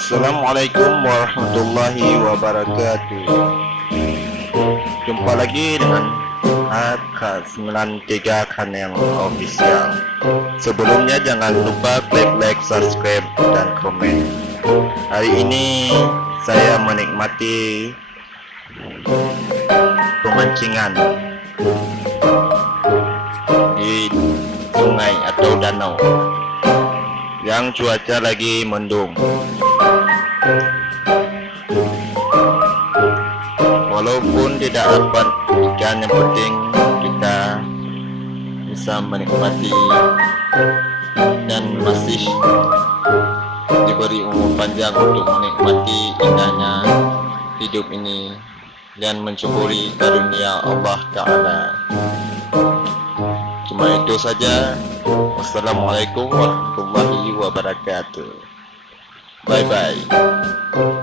Assalamualaikum warahmatullahi wabarakatuh. Jumpa lagi dengan HK93 Kanel Official. Sebelumnya jangan lupa klik like, subscribe, dan komen. Hari ini saya menikmati pemancingan di sungai atau danau yang cuaca lagi mendung. Walaupun tidak dapat ikan, yang penting kita bisa menikmati dan masih diberi umur panjang untuk menikmati indahnya hidup ini dan mensyukuri karunia Allah Ta'ala. Cuma itu saja. Wassalamualaikum warahmatullahi wabarakatuh. Bye bye.